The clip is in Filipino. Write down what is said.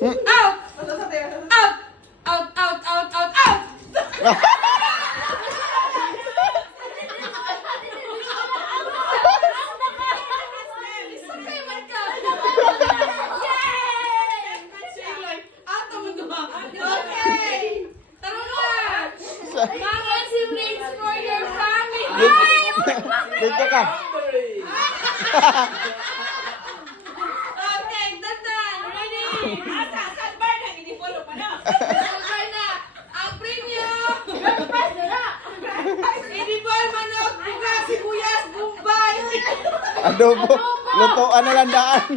Out! Out! Out, out, out, out, out! Okay! Tara na! Mga siblings for your family! Dito ka. Okay, dandan! Ready? Salbar na, hindi-follow pa na. Salbar na! Ang premium! Idibol, manok, buka, sibuyas, bumbay! Adobo. Lutoan na landaan.